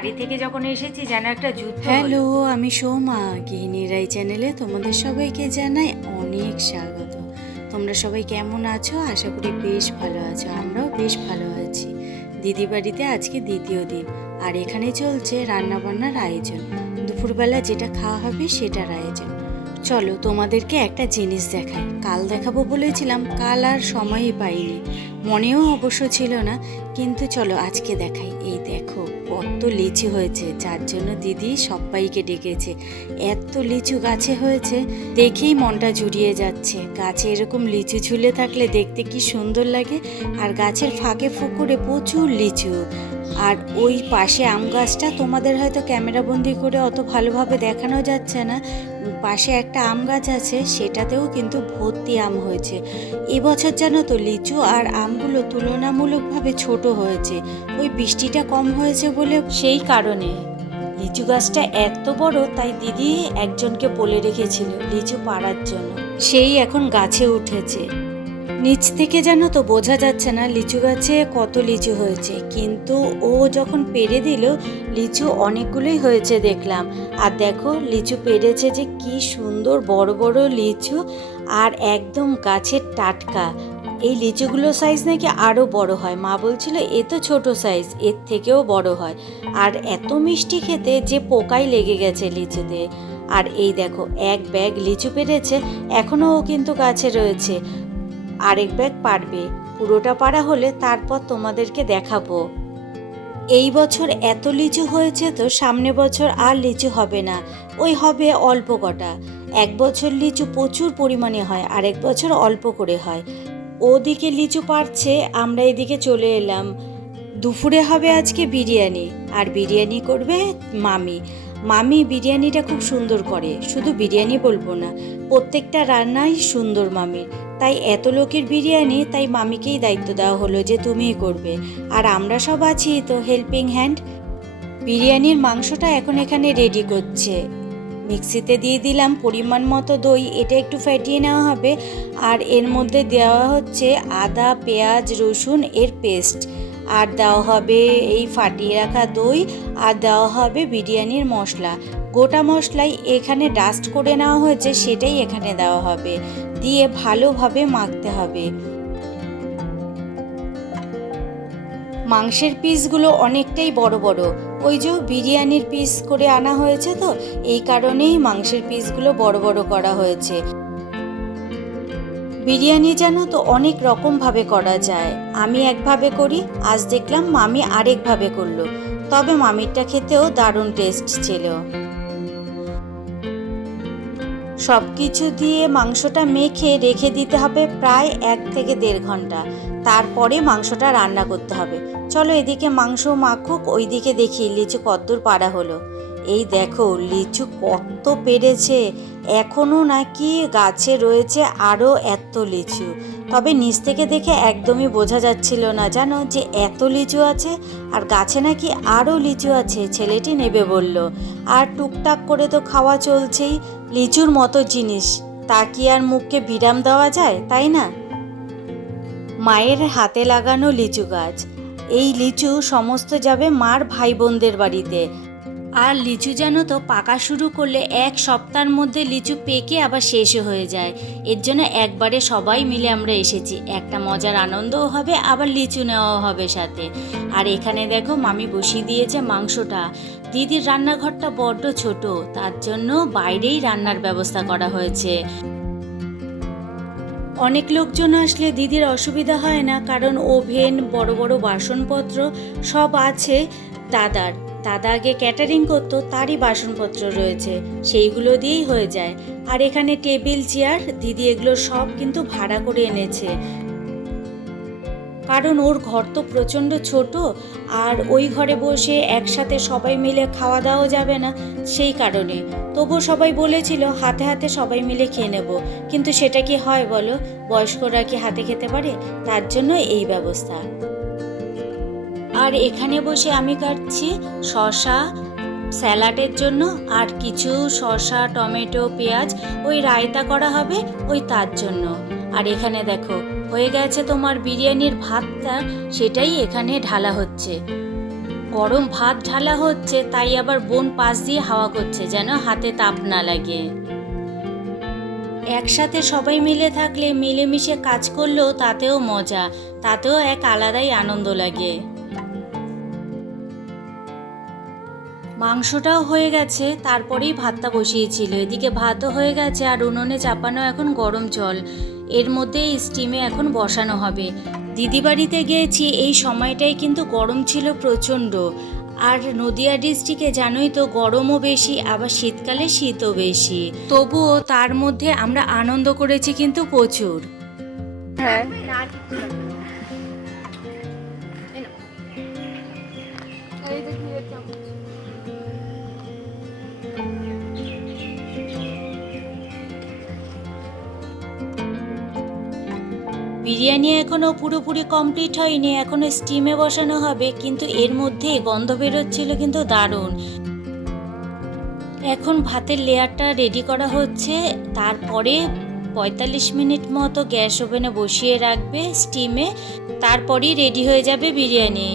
বাড়ি থেকে যখন এসেছি যেন একটা যুদ্ধ হলো। হ্যালো, আমি সোমা। গৃহিণী রাই চ্যানেলে তোমাদের সবাইকে জানাই অনেক স্বাগত। তোমরা সবাই কেমন আছো? আশা করি বেশ ভালো আছো। আমরাও বেশ ভালো আছি। দিদি বাড়িতে আজকে দ্বিতীয় দিন, আর এখানে চলছে রান্নাবান্নার আয়োজন। দুপুরবেলা যেটা খাওয়া হবে সেটার আয়োজন। চলো তোমাদেরকে একটা জিনিস দেখাই। কাল দেখাবো বলেছিলাম, কাল আর সময়ই পাইনি, মনেও অবশ্য ছিল না, কিন্তু চলো আজকে দেখাই। এই দেখো কত লিচু হয়েছে, যার জন্য দিদি সবাইকে ডেকেছে। এত লিচু গাছে হয়েছে, দেখেই মনটা জুড়িয়ে যাচ্ছে। গাছে এরকম লিচু ঝুলে থাকলে দেখতে কি সুন্দর লাগে। আর গাছের ফাঁকে ফোকরে প্রচুর লিচু। আর ওই পাশে আম গাছটা তোমাদের হয়তো ক্যামেরাবন্দি করে অত ভালোভাবে দেখানো যাচ্ছে না। পাশে একটা আম গাছ আছে, সেটাতেও কিন্তু ভর্তি আম হয়েছে। এবছর জানো তো লিচু আর আমগুলো তুলনামূলকভাবে ছোট হয়েছে। ওই বৃষ্টিটা কম হয়েছে বলে সেই কারণে লিচু গাছটা এত বড়, তাই দিদি একজনকে বলে রেখেছিল লিচু পাড়ার জন্য। সেই এখন গাছে উঠেছে। নিচ থেকে জানো তো বোঝা যাচ্ছে না লিচু গাছে কত লিচু হয়েছে, কিন্তু ও যখন পেড়ে দিল লিচু অনেকগুলোই হয়েছে দেখলাম। আর দেখো লিচু পেড়েছে যে কি সুন্দর বড় বড় লিচু, আর একদম গাছের টাটকা। এই লিচুগুলোর সাইজ নাকি আরও বড় হয়, মা বলছিল এ তো ছোট সাইজ, এর থেকেও বড় হয়। আর এত মিষ্টি খেতে যে পোকাই লেগে গেছে লিচুতে। আর এই দেখো এক ব্যাগ লিচু পেড়েছে, এখনও ও কিন্তু গাছে রয়েছে। আরেক ব্যাগ পারবে। পুরোটা পারা হলে তারপর তোমাদেরকে দেখাবো। এই বছর এত লিচু হয়েছে তো সামনে বছর আর লিচু হবে না, ওই হবে অল্প কটা। এক বছর লিচু প্রচুর পরিমাণে হয়, আরেক বছর অল্প করে হয়। ওদিকে লিচু পারছে, আমরা এদিকে চলে এলাম। দুপুরে হবে আজকে বিরিয়ানি, আর বিরিয়ানি করবে মামি। মামি বিরিয়ানিটা খুব সুন্দর করে, শুধু বিরিয়ানি বলবো না, প্রত্যেকটা রান্নাই সুন্দর মামির। তাই এত লোকের বিরিয়ানি, তাই মামিকেই দায়িত্ব দেওয়া হলো যে তুমিই করবে। আর আমরা সব আছি তো হেল্পিং হ্যান্ড। বিরিয়ানির মাংসটা এখন এখানে রেডি করছে। মিক্সিতে দিয়ে দিলাম পরিমাণ মতো দই, এটা একটু ফেটিয়ে নেওয়া হবে। আর এর মধ্যে দেওয়া হচ্ছে আদা পেঁয়াজ রসুন এর পেস্ট, আর দেওয়া হবে এই ফাটিয়ে রাখা দই, আর দেওয়া হবে বিরিয়ানির মশলা। গোটা মশলাই এখানে ডাস্ট করে নেওয়া হয়েছে, সেটাই এখানে দেওয়া হবে, দিয়ে ভালোভাবে মাখতে হবে। মাংসের পিসগুলো অনেকটাই বড় বড়, ওই যে বিরিয়ানির পিস করে আনা হয়েছে, তো এই কারণেই মাংসের পিসগুলো বড় বড় করা হয়েছে। বিরিয়ানি জানো তো অনেক রকমভাবে করা যায়। আমি একভাবে করি, আজ দেখলাম মামি আরেকভাবে করলো, তবে মামিরটা খেতেও দারুণ টেস্ট ছিল। সব কিছু দিয়ে মাংসটা মেখে রেখে দিতে হবে প্রায় 1 থেকে 1.5 ঘন্টা, তারপরে মাংসটা রান্না করতে হবে। চলো এদিকে মাংস মাখুক, ওইদিকে দেখি লিচু কতদূর পাড়া হলো। এই দেখো লিচু কত পেরেছে, এখনও নাকি গাছে রয়েছে আরও এত লিচু। তবে নিচ থেকে দেখে একদমই বোঝা যাচ্ছিল না জানো যে এত লিচু আছে, আর গাছে নাকি আরও লিচু আছে, ছেলেটি নেবে বলল। আর টুকটাক করে তো খাওয়া চলছেই। লিচুর মতো জিনিস, তা কি আর মুখকে বিরাম দেওয়া যায়, তাই না? মায়ের হাতে লাগানো লিচু গাছ, এই লিচু সমস্ত যাবে মার ভাই বোনদের বাড়িতে। আর লিচু জানো তো পাকা শুরু করলে 1 সপ্তাহের মধ্যে লিচু পেকে আবার শেষও হয়ে যায়। এর জন্য একবারে সবাই মিলে আমরা এসেছি, একটা মজার আনন্দও হবে, আবার লিচু নেওয়াও হবে সাথে। আর এখানে দেখো মামি বসিয়ে দিয়েছে মাংসটা। দিদির রান্নাঘরটা বড্ড ছোট, তার জন্য বাইরেই রান্নার ব্যবস্থা করা হয়েছে। অনেক লোকজন আসলে দিদির অসুবিধা হয় না, কারণ ওভেন বড় বড় বাসনপত্র সব আছে। দাদা আগে ক্যাটারিং করতো, তারই বাসনপত্র রয়েছে, সেইগুলো দিয়েই হয়ে যায়। আর এখানে টেবিল চেয়ার দিদি এগুলো সব কিন্তু ভাড়া করে এনেছে, কারণ ওর ঘর তো প্রচণ্ড ছোট, আর ওই ঘরে বসে একসাথে সবাই মিলে খাওয়া দাওয়া যাবে না, সেই কারণে। তবুও সবাই বলেছিল হাতে হাতে সবাই মিলে খেয়ে নেব, কিন্তু সেটা কি হয় বলো, বয়স্করা কি হাতে খেতে পারে? তার জন্য এই ব্যবস্থা। আর এখানে বসে আমি কাটছি শসা স্যালাডের জন্য, আর কিছু শসা টমেটো পেঁয়াজ ওই রায়তা করা হবে ওই তার জন্য। আর এখানে দেখো হয়ে গেছে তোমার বিরিয়ানির ভাতটা, সেটাই এখানে ঢালা হচ্ছে। গরম ভাত ঢালা হচ্ছে, তাই আবার বোন পাশ দিয়ে হাওয়া করছে যেন হাতে তাপ না লাগে। একসাথে সবাই মিলে থাকলে মিলেমিশে কাজ করলেও তাতেও মজা, তাতেও এক আলাদাই আনন্দ লাগে। মাংসটাও হয়ে গেছে, তারপরেই ভাতটা বসিয়েছিল। এদিকে ভাতও হয়ে গেছে আর উনুনে চাপানো এখন গরম জল, এর মধ্যে স্টিমে এখন বসানো হবে। দিদি বাড়িতে গিয়েছি, এই সময়টাই কিন্তু গরম ছিল প্রচণ্ড। আর নদিয়া ডিস্ট্রিক্টে জানোই তো গরমও বেশি, আবার শীতকালে শীতও বেশি। তবুও তার মধ্যে আমরা আনন্দ করেছি কিন্তু প্রচুর। হ্যাঁ, বিরিয়ানি এখনও পুরোপুরি কমপ্লিট হয়নি, এখনও স্টিমে বসানো হবে, কিন্তু এর মধ্যেই গন্ধ বেরোচ্ছিল কিন্তু দারুণ। এখন ভাতের লেয়ারটা রেডি করা হচ্ছে, তারপরে 45 মিনিট মতো গ্যাস ওভেনে বসিয়ে রাখবে স্টিমে, তারপরেই রেডি হয়ে যাবে বিরিয়ানি।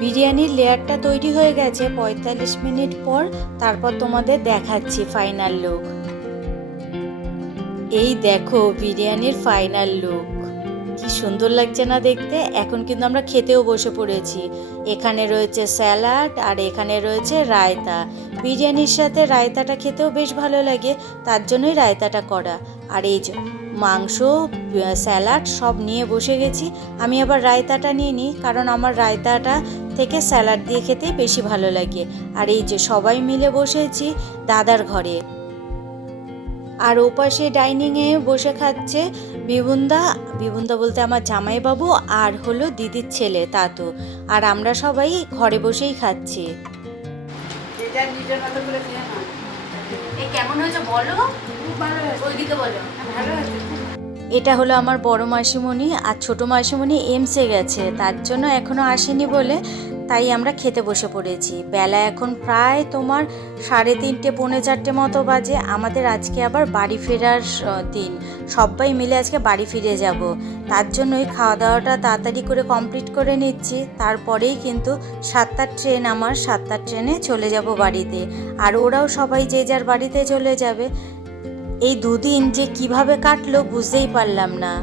বিরিয়ানির লেয়ারটা তৈরি হয়ে গেছে 45 মিনিট পর, তারপর তোমাদের দেখাচ্ছি ফাইনাল লুক। এই দেখো বিরিয়ানির ফাইনাল লুক, কি সুন্দর লাগছে না দেখতে। এখন কিন্তু আমরা খেতেও বসে পড়েছি। এখানে রয়েছে স্যালাড আর এখানে রয়েছে রায়তা। বিরিয়ানির সাথে রায়তাটা খেতেও বেশ ভালো লাগে, তার জন্যই রায়তাটা করা। আর এই যে মাংস, স্যালাড সব নিয়ে বসে গেছি। আমি আবার রায়তাটা নিয়ে নিই, কারণ আমার রায়তাটা থেকে স্যালাড দিয়ে খেতে বেশি ভালো লাগে। আর এই যে সবাই মিলে বসেছি দাদার ঘরে, আর ওপাশে ডাইনিংয়ে বসে খাচ্ছে বিবুন্দা বলতে আমার জামাইবাবু আর হলো দিদির ছেলে তাতো। আর আমরা সবাই ঘরে বসেই খাচ্ছি। কেমন হয়েছে বলো? ওইদিকে বলো। ভালো হয়েছে। এটা হলো আমার বড় মাসিমণি, আর ছোট মাসিমণি এমসে গেছে, তার জন্য এখনো আসেনি বলে তাই আমরা খেতে বসে পড়েছি। বেলা এখন প্রায় তোমার 3:30 পৌনে 4টে মতো বাজে। আমাদের আজকে আবার বাড়ি ফেরার দিন, সবাই মিলে আজকে বাড়ি ফিরে যাব, তার জন্যই খাওয়া দাওয়াটা তাড়াতাড়ি করে কমপ্লিট করে নিচ্ছি। তারপরেই কিন্তু 7টার ট্রেন, আমার 7টার ট্রেনে চলে যাব বাড়িতে, আর ওরাও সবাই যে যার বাড়িতে চলে যাবে। এই দুদিন যে কিভাবে কাটলো বুঝতেই পারলাম না।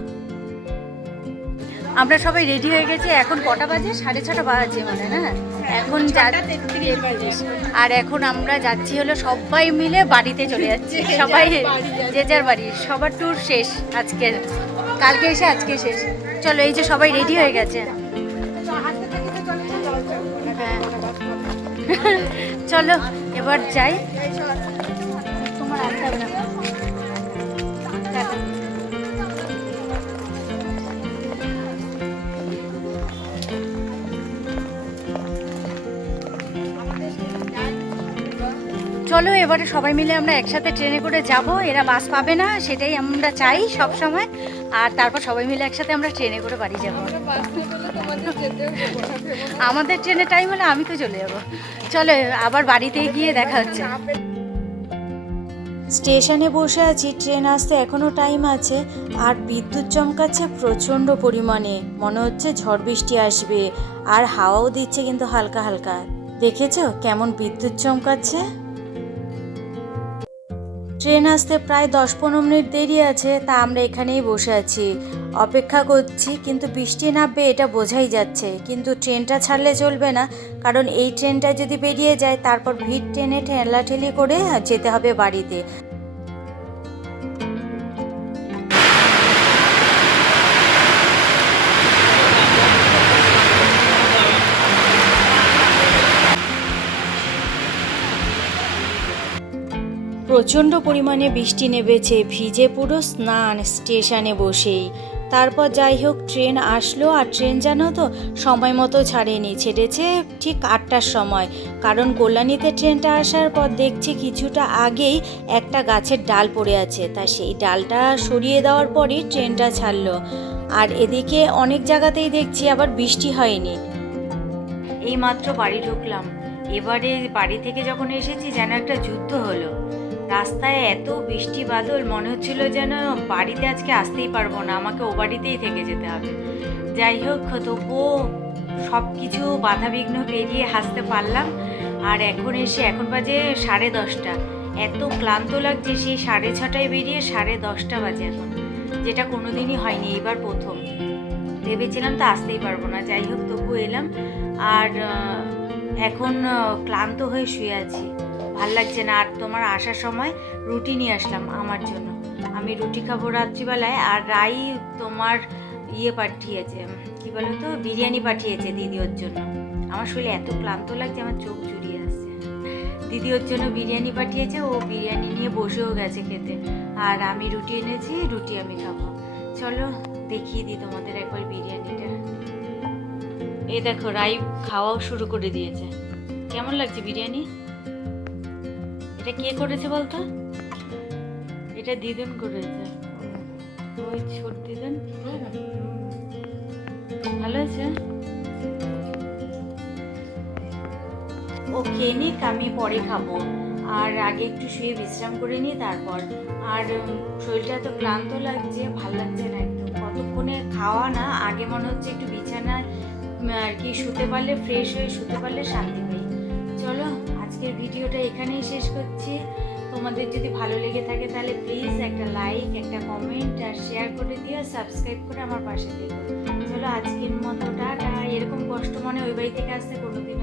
আমরা সবাই রেডি হয়ে গেছি, এখন কটা বাজে? 6:30 বাজে মানে না, এখন 4:33। আর এখন আমরা যাচ্ছি হলো সবাই মিলে বাড়িতে চলে যাচ্ছি, সবাই যে যার বাড়ি। সবার ট্যুর শেষ আজকে, কালকে এসে আজকে শেষ। চলো, এই যে সবাই রেডি হয়ে গেছে। চলো এবার যাই। তোমার আসতে হবে না। চলো এবারে সবাই মিলে আমরা একসাথে ট্রেনে করে যাব, এরা বাস পাবে না সেটাই আমরা চাই সব সময়। আর তারপর সবাই মিলে একসাথে আমরা ট্রেনে করে বাড়ি যাব। আমাদের ট্রেনের টাইম হলে আমি তো চলে যাব। চলো আবার বাড়িতে গিয়ে দেখা হচ্ছে। স্টেশনে বসে আছি, ট্রেন আসতে এখনও টাইম আছে, আর বিদ্যুৎ চমকাচ্ছে প্রচণ্ড পরিমাণে, মনে হচ্ছে ঝড় বৃষ্টি আসবে। আর হাওয়াও দিচ্ছে কিন্তু হালকা হালকা। দেখেছো কেমন বিদ্যুৎ চমকাচ্ছে? ট্রেন আসতে প্রায় 10-15 মিনিট দেরি আছে, তা আমরা এখানেই বসে আছি, অপেক্ষা করছি। কিন্তু বৃষ্টি নামবে এটা বোঝাই যাচ্ছে, কিন্তু ট্রেনটা ছাড়লে চলবে না, কারণ এই ট্রেনটা যদি বেরিয়ে যায় তারপর ভিড় ট্রেনে ঠেলাঠেলি করে যেতে হবে বাড়িতে। প্রচণ্ড পরিমাণে বৃষ্টি নেমেছে, ভিজে পুরো স্নান স্টেশনে বসেই। তারপর যাই হোক ট্রেন আসলো, আর ট্রেন জানো তো সময় মতো ছাড়েনি, ছেড়েছে ঠিক 8টার সময়। কারণ কল্যাণীতে ট্রেনটা আসার পর দেখছি কিছুটা আগেই একটা গাছের ডাল পড়ে আছে, তা সেই ডালটা সরিয়ে দেওয়ার পরই ট্রেনটা ছাড়লো। আর এদিকে অনেক জায়গাতেই দেখছি আবার বৃষ্টি হয়নি। এই মাত্র বাড়ি ঢুকলাম। এবারে বাড়ি থেকে যখন এসেছি যেন একটা যুদ্ধ হলো। রাস্তায় এত বৃষ্টি বাদল, মনে হচ্ছিল যেন বাড়িতে আজকে আসতেই পারবো না, আমাকে ও বাড়িতেই থেকে যেতে হবে। যাই হোক, তবুও সব কিছু বাধাবিঘ্ন পেরিয়ে হাসতে পারলাম। আর এখন বাজে 10:30। এত ক্লান্ত লাগছে, সেই 6:30টায় বেরিয়ে 10:30 বাজে এখন, যেটা কোনোদিনই হয়নি, এইবার প্রথম। ভেবেছিলাম তো আসতেই পারবো না, যাই হোক তবু এলাম। আর এখন ক্লান্ত হয়ে শুয়ে আছি, ভাল লাগছে না। আর তোমার আসার সময় রুটি নিয়ে আসলাম আমার জন্য, আমি রুটি খাবো রাত্রিবেলায়। আর রাই তোমার পাঠিয়েছে, কি বলো তো, বিরিয়ানি পাঠিয়েছে দিদি ওর জন্য। আমার শরীরে এত ক্লান্ত লাগছে, আমার চোখ জুড়িয়ে আসছে। দিদি ওর জন্য বিরিয়ানি পাঠিয়েছে, ও বিরিয়ানি নিয়ে বসেও গেছে খেতে। আর আমি রুটি এনেছি, রুটি আমি খাবো। চলো দেখিয়ে দিই তোমাদের একবার বিরিয়ানিটা। এই দেখো, রাই খাওয়াও শুরু করে দিয়েছে। কেমন লাগছে বিরিয়ানি? এটা কে করেছে বলতো? এটা দিদুন করেছে, ওই ছোট দিদুন। ভালো আছে। ও খেয়ে নিক, আমি পরে খাবো। আর আগে একটু শুয়ে বিশ্রাম করে নিই তারপর। আর শরীরটা এত ক্লান্ত লাগছে, ভাল লাগছে না একদম। কতক্ষণে খাওয়া না, আগে মনে হচ্ছে একটু বিছানায় আর কি শুতে পারলে, ফ্রেশ হয়ে শুতে পারলে শান্তি পাই। চলো আজকের ভিডিওটা এখানেই শেষ করছি। তোমাদের যদি ভালো লেগে থাকে তাহলে প্লিজ একটা লাইক, একটা কমেন্ট আর শেয়ার করে দিও, সাবস্ক্রাইব করে আমার পাশে থেকো। চলো আজকের মতো টাটা। এরকম কষ্ট মনে ওই বাড়ি থেকে আসতে কোনোদিনও